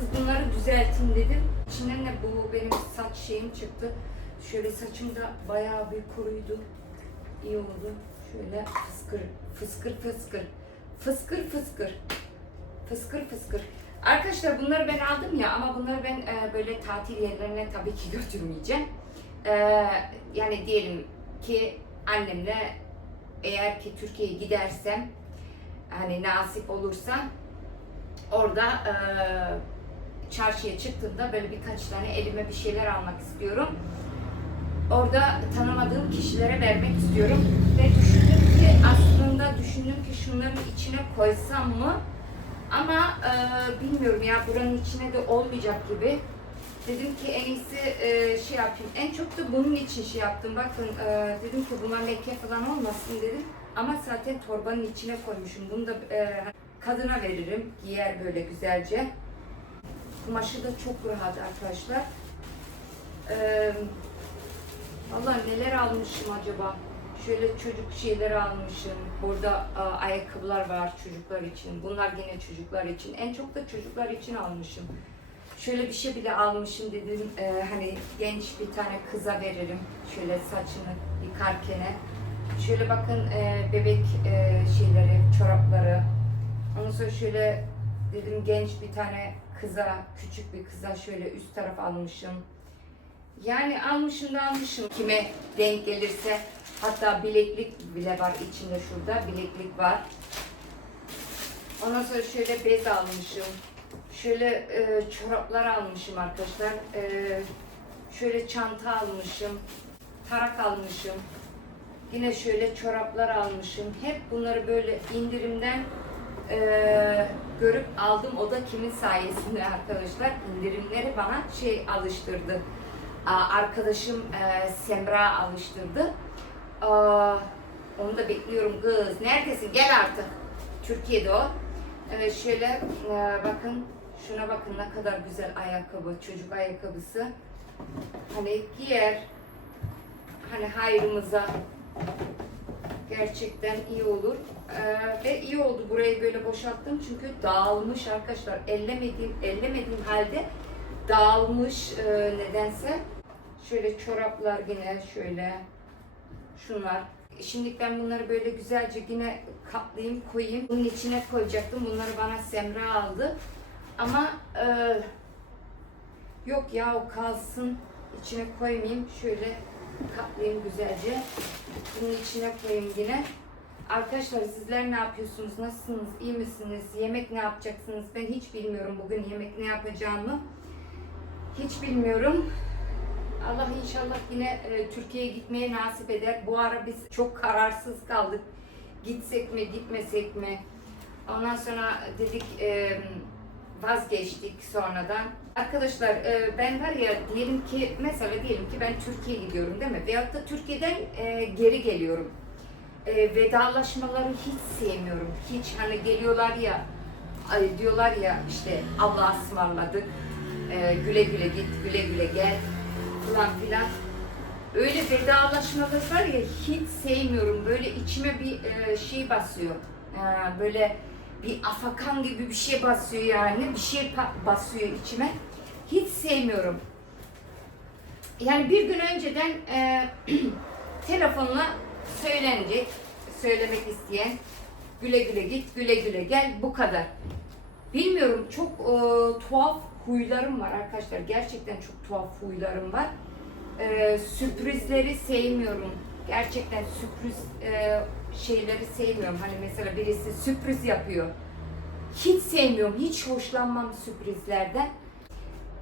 kız bunları düzeltin dedim. İçinden de bu benim saç şeyim çıktı. Şöyle saçım da bayağı bir kuruydu. İyi oldu. Şöyle fıskır, fıskır fıskır. Fıskır fıskır. Fıskır fıskır. Arkadaşlar bunları ben aldım ya ama bunları ben e, böyle tatil yerlerine tabii ki götürmeyeceğim. E, yani diyelim ki annemle eğer ki Türkiye'ye gidersem hani nasip olursa orada e, çarşıya çıktığımda böyle birkaç tane elime bir şeyler almak istiyorum. Orada tanımadığım kişilere vermek istiyorum. Ve düşündüm ki aslında düşündüm ki şunların içine koysam mı? Ama e, bilmiyorum ya buranın içine de olmayacak gibi. Dedim ki en iyisi e, şey yapayım. En çok da bunun için şey yaptım. Bakın e, dedim ki buna leke falan olmasın dedim. Ama zaten torbanın içine koymuşum. Bunu da e, kadına veririm. Giyer böyle güzelce. Kumaşı da çok rahat arkadaşlar. E, Valla neler almışım acaba? Şöyle çocuk şeyleri almışım. Burada e, ayakkabılar var çocuklar için. Bunlar yine çocuklar için. En çok da çocuklar için almışım. Şöyle bir şey bile almışım dedim. e, hani genç bir tane kıza veririm. Şöyle saçını yıkarken. Şöyle bakın e, bebek e, şeyleri, çorapları. Ondan sonra şöyle dedim genç bir tane kıza, küçük bir kıza şöyle üst taraf almışım. Yani almışım da almışım. Kime denk gelirse hatta bileklik bile var içinde şurada. Bileklik var. Ondan sonra şöyle bez almışım. Şöyle e, çoraplar almışım arkadaşlar. E, şöyle çanta almışım. Tarak almışım. Yine şöyle çoraplar almışım. Hep bunları böyle indirimden e, görüp aldım. O da kimin sayesinde arkadaşlar? İndirimleri bana şey alıştırdı. Aa, Arkadaşım e, Semra alıştırdı. Aa, onu da bekliyorum kız. Neredesin? Gel artık. Türkiye'de o. Evet şöyle e, bakın şuna bakın ne kadar güzel ayakkabı. Çocuk ayakkabısı. Hani giyer. Hani hayrımıza gerçekten iyi olur. Ee, ve iyi oldu burayı böyle boşalttım çünkü dağılmış arkadaşlar. Ellemediğim, ellemediğim halde dağılmış e, nedense. Şöyle çoraplar yine şöyle şunlar. Şimdi ben bunları böyle güzelce yine katlayayım koyayım. Bunun içine koyacaktım. Bunları bana Semra aldı. Ama e, yok ya o kalsın. İçine koymayayım. Şöyle katlayayım güzelce. Bunun içine koyayım yine. Arkadaşlar sizler ne yapıyorsunuz? Nasılsınız? İyi misiniz? Yemek ne yapacaksınız? Ben hiç bilmiyorum bugün yemek ne yapacağımı. Hiç bilmiyorum. Allah inşallah yine e, Türkiye'ye gitmeye nasip eder. Bu ara biz çok kararsız kaldık. Gitsek mi, gitmesek mi? Ondan sonra dedik e, vazgeçtik sonradan. Arkadaşlar e, ben var ya diyelim ki mesela diyelim ki ben Türkiye'ye gidiyorum değil mi? Veyahut da Türkiye'den e, geri geliyorum. E, vedalaşmaları hiç sevmiyorum. Hiç hani geliyorlar ya diyorlar ya işte Allah'a ısmarladık. E, güle güle git, güle güle gel falan filan. Öyle vedalaşmalar var ya hiç sevmiyorum. Böyle içime bir e, şey basıyor. E, böyle bir afakan gibi bir şey basıyor yani. Bir şey basıyor içime. Hiç sevmiyorum. Yani bir gün önceden e, telefonla söylenecek, söylemek isteyen güle güle git, güle güle gel bu kadar. Bilmiyorum çok e, tuhaf huylarım var arkadaşlar. Gerçekten çok tuhaf huylarım var. E, sürprizleri sevmiyorum. Gerçekten sürpriz e, şeyleri sevmiyorum. Hani mesela birisi sürpriz yapıyor. Hiç sevmiyorum. Hiç hoşlanmam sürprizlerden.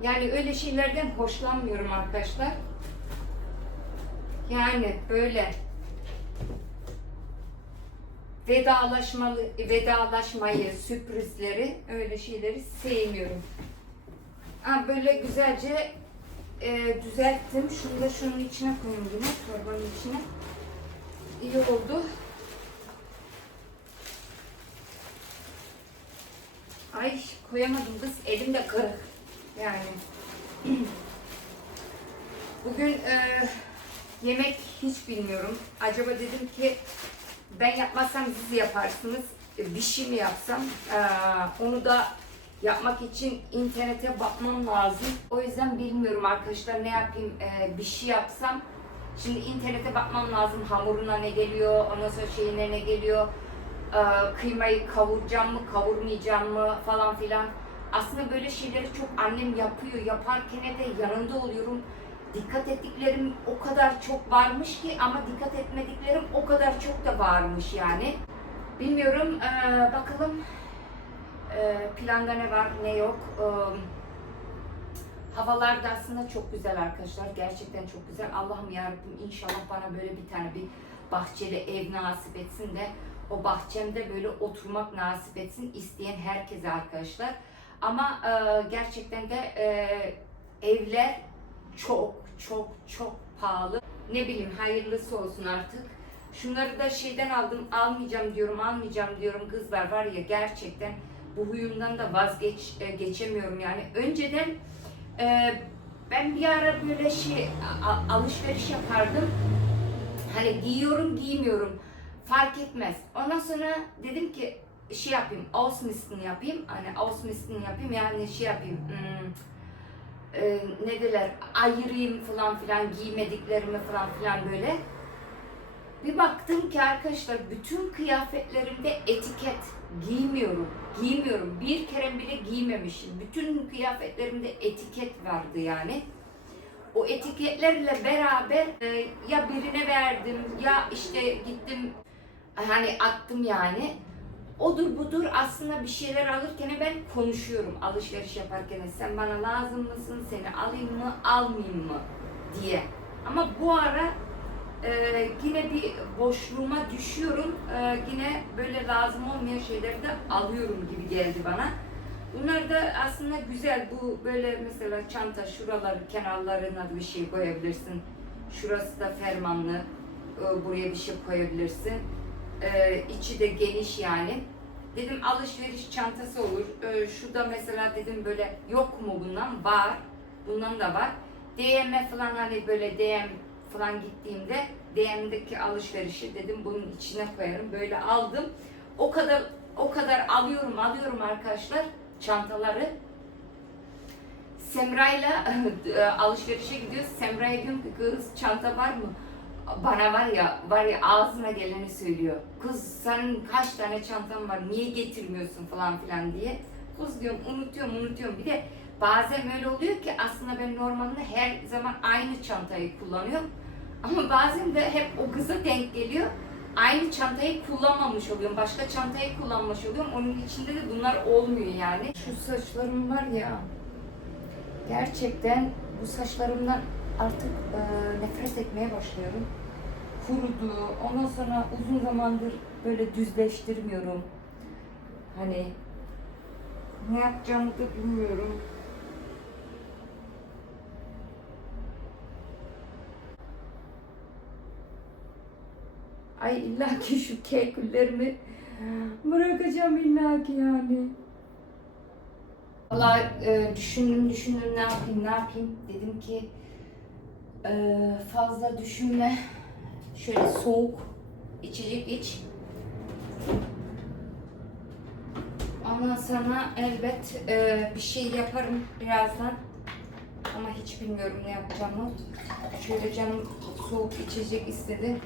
Yani öyle şeylerden hoşlanmıyorum arkadaşlar. Yani böyle vedalaşmalı vedalaşmayı, sürprizleri, öyle şeyleri sevmiyorum. Ha, böyle güzelce e, düzelttim. Şunu da şunun içine koyayım yine, torbanın içine. İyi oldu. Ay koyamadım kız, elim de kırık. Yani. Bugün e, yemek hiç bilmiyorum. Acaba dedim ki ben yapmazsam siz yaparsınız. E, Bir şey mi yapsam? E, onu da yapmak için internete bakmam lazım. O yüzden bilmiyorum arkadaşlar ne yapayım Ee, bir şey yapsam. Şimdi internete bakmam lazım hamuruna ne geliyor, ondan sonra şeyine ne geliyor. Ee, kıymayı kavuracağım mı, kavurmayacağım mı falan filan. Aslında böyle şeyleri çok annem yapıyor. Yaparken de yanında oluyorum. Dikkat ettiklerim o kadar çok varmış ki ama dikkat etmediklerim o kadar çok da varmış yani. Bilmiyorum ee, bakalım ee, planda ne var ne yok. Ee, havalar da aslında çok güzel arkadaşlar. Gerçekten çok güzel. Allah'ım yarabbim inşallah bana böyle bir tane bir bahçeli ev nasip etsin de o bahçemde böyle oturmak nasip etsin isteyen herkese arkadaşlar. Ama e, gerçekten de e, evler çok çok çok pahalı. Ne bileyim hayırlısı olsun artık. Şunları da şeyden aldım almayacağım diyorum almayacağım diyorum kızlar var ya gerçekten bu huyumdan da vazgeç e, geçemiyorum yani. Önceden e, ben bir ara böyle şey a- alışveriş yapardım. Hani giyiyorum giymiyorum fark etmez. Ondan sonra dedim ki şey yapayım, Ausmist'ini yapayım. Hani Ausmist'ini yapayım yani şey yapayım. hmm, e, ne derler ayırayım falan filan giymediklerimi falan filan böyle. Bir baktım ki arkadaşlar bütün kıyafetlerimde etiket giymiyorum. Giymiyorum. Bir kere bile giymemişim. Bütün kıyafetlerimde etiket vardı yani. O etiketlerle beraber e, ya birine verdim ya işte gittim hani attım yani. Odur budur aslında bir şeyler alırken ben konuşuyorum alışveriş yaparken sen bana lazım mısın seni alayım mı almayayım mı diye. Ama bu ara e, yine bir boşluğuma düşüyorum. E, yine böyle lazım olmayan şeyleri de alıyorum gibi geldi bana. Bunlar da aslında güzel. Bu böyle mesela çanta şuraları kenarlarına bir şey koyabilirsin. Şurası da fermanlı. E, buraya bir şey koyabilirsin. E, içi de geniş yani. Dedim alışveriş çantası olur. E, şurada mesela dedim böyle yok mu bundan? Var. Bundan da var. DM'e falan hani böyle DM falan gittiğimde DM'deki alışverişi dedim bunun içine koyarım. Böyle aldım. O kadar o kadar alıyorum alıyorum arkadaşlar çantaları. Semra'yla alışverişe gidiyoruz. Semra'ya diyorum ki kız çanta var mı? Bana var ya, var ya ağzına geleni söylüyor. Kız senin kaç tane çantan var, niye getirmiyorsun falan filan diye. Kız diyorum unutuyorum unutuyorum. Bir de bazen öyle oluyor ki aslında ben normalde her zaman aynı çantayı kullanıyorum. Ama bazen de hep o kıza denk geliyor. Aynı çantayı kullanmamış oluyorum. Başka çantayı kullanmış oluyorum. Onun içinde de bunlar olmuyor yani. Şu saçlarım var ya. Gerçekten bu saçlarımdan artık e, nefret etmeye başlıyorum. Kurudu. Ondan sonra uzun zamandır böyle düzleştirmiyorum. Hani ne yapacağımı da bilmiyorum. Ay illa ki şu keküllerimi bırakacağım illa ki yani. Valla e, düşündüm düşündüm ne yapayım ne yapayım dedim ki e, fazla düşünme şöyle soğuk içecek iç. Ondan sonra elbet e, bir şey yaparım birazdan ama hiç bilmiyorum ne yapacağımı. Şöyle canım soğuk içecek istedi.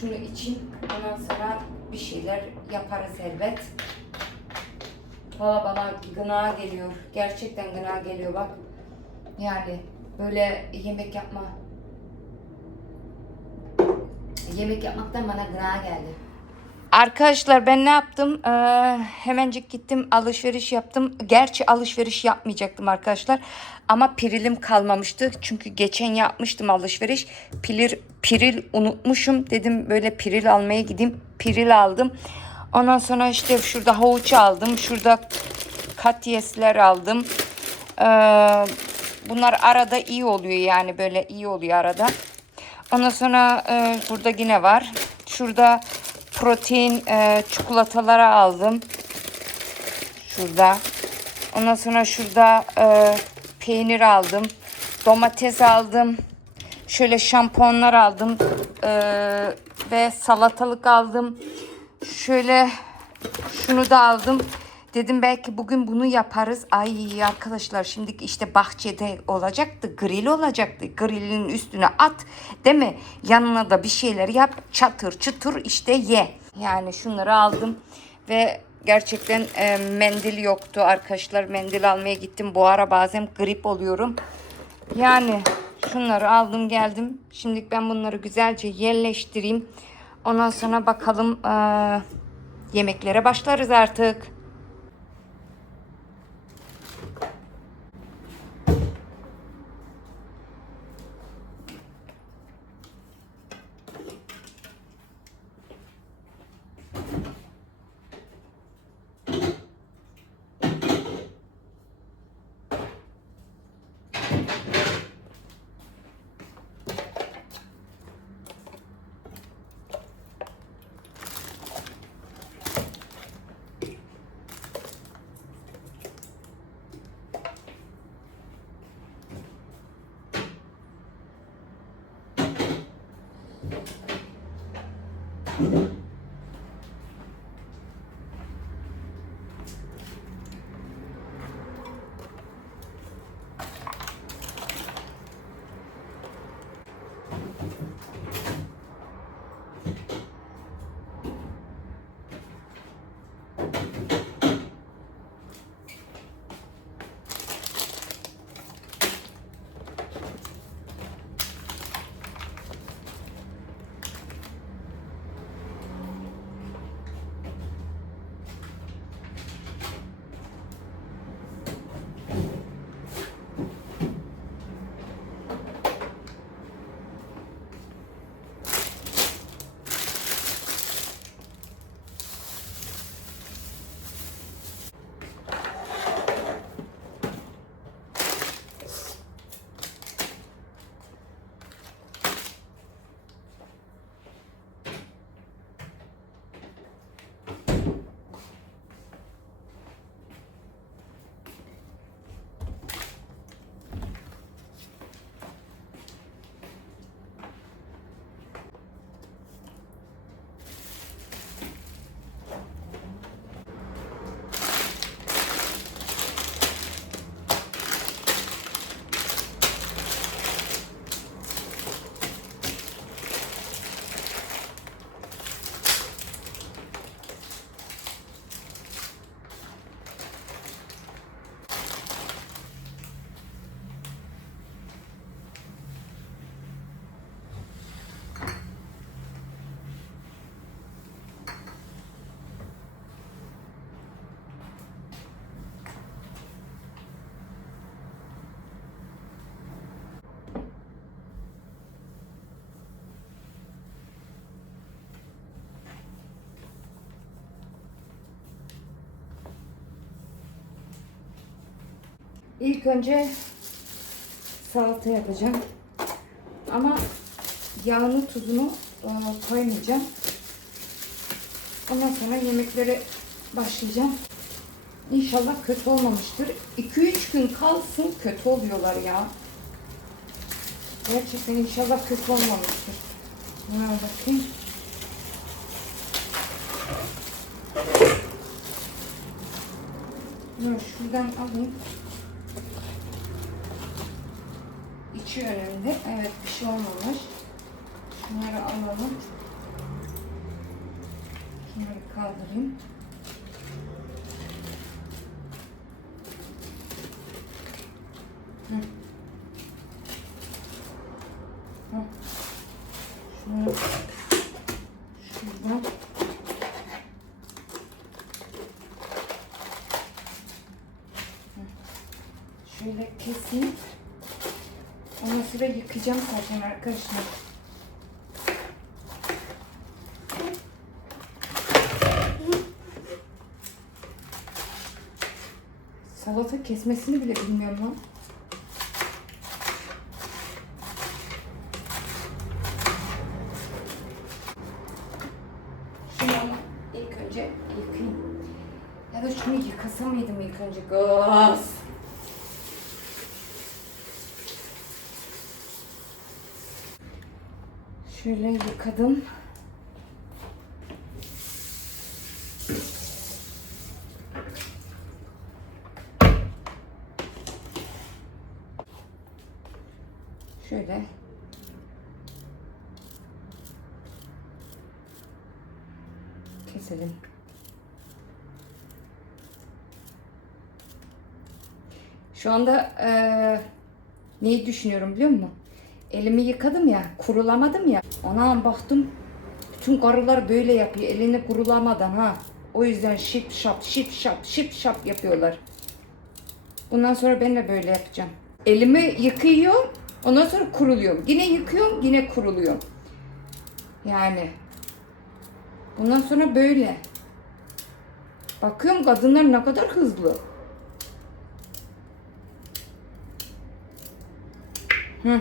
Şunu içeyim. Ondan sonra bir şeyler yaparız elbet. Valla bana gına geliyor. Gerçekten gına geliyor bak. Yani böyle yemek yapma. Yemek yapmaktan bana gına geldi. Arkadaşlar ben ne yaptım? Ee, hemencik gittim alışveriş yaptım. Gerçi alışveriş yapmayacaktım arkadaşlar. Ama pirilim kalmamıştı. Çünkü geçen yapmıştım alışveriş. Pilir, piril unutmuşum. Dedim böyle piril almaya gideyim. Piril aldım. Ondan sonra işte şurada havuç aldım. Şurada katyesler aldım. Ee, bunlar arada iyi oluyor yani böyle iyi oluyor arada. Ondan sonra e, burada yine var. Şurada protein e, çikolataları aldım. Şurada. Ondan sonra şurada e, peynir aldım. Domates aldım. Şöyle şampuanlar aldım. E, ve salatalık aldım. Şöyle şunu da aldım. Dedim belki bugün bunu yaparız. Ay arkadaşlar şimdi işte bahçede olacaktı. Grill olacaktı. Grillin üstüne at. Değil mi? Yanına da bir şeyler yap. Çatır çutur işte ye. Yani şunları aldım. Ve gerçekten e, mendil yoktu arkadaşlar. Mendil almaya gittim. Bu ara bazen grip oluyorum. Yani şunları aldım geldim. Şimdi ben bunları güzelce yerleştireyim. Ondan sonra bakalım e, yemeklere başlarız artık. İlk önce salata yapacağım. Ama yağını tuzunu e, koymayacağım. Ondan sonra yemeklere başlayacağım. İnşallah kötü olmamıştır. 2-3 gün kalsın kötü oluyorlar ya. Gerçekten inşallah kötü olmamıştır. Buna bakayım. Şuradan alayım. İçi önünde. Evet bir şey olmamış. Şunları alalım. Şunları kaldırayım. Hı. Hı. Şunu şuradan şöyle keseyim. Sonra yıkayacağım zaten arkadaşlar. Salata kesmesini bile bilmiyorum lan. Şunu ilk önce yıkayayım. Ya da şunu yıkasa mıydım ilk önce? Şöyle yıkadım. Şöyle keselim. Şu anda e, neyi düşünüyorum biliyor musun? Elimi yıkadım ya, kurulamadım ya. Anam baktım bütün karılar böyle yapıyor. Elini kurulamadan ha. O yüzden şip şap şip şap şip şap yapıyorlar. Bundan sonra ben de böyle yapacağım. Elimi yıkıyorum. Ondan sonra kuruluyorum. Yine yıkıyorum, yine kuruluyorum. Yani. Bundan sonra böyle. Bakıyorum kadınlar ne kadar hızlı. Hı.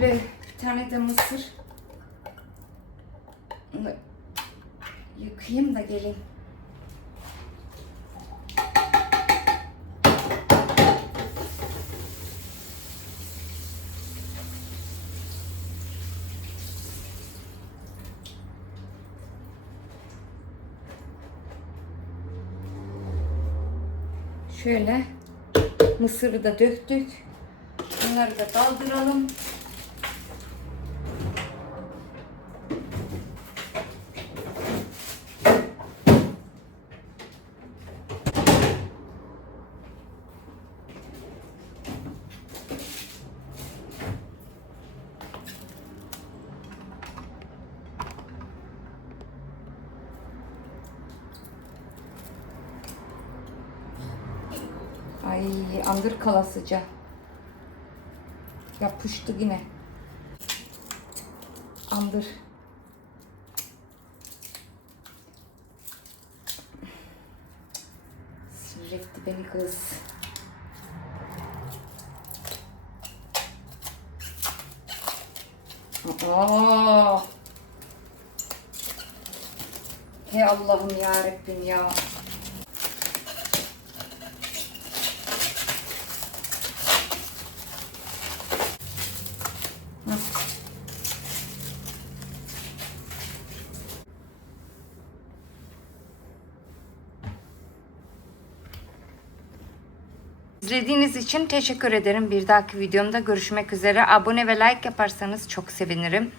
Şöyle bir tane de mısır. Bunu yıkayayım da geleyim. Şöyle mısırı da döktük. Bunları da daldıralım. Ay andır kalasıca. Yapıştı yine. Andır. Sinirletti beni kız. Aa! Hey Allah'ım ya Rabbim ya. İçin teşekkür ederim. Bir dahaki videomda görüşmek üzere. Abone ve like yaparsanız çok sevinirim.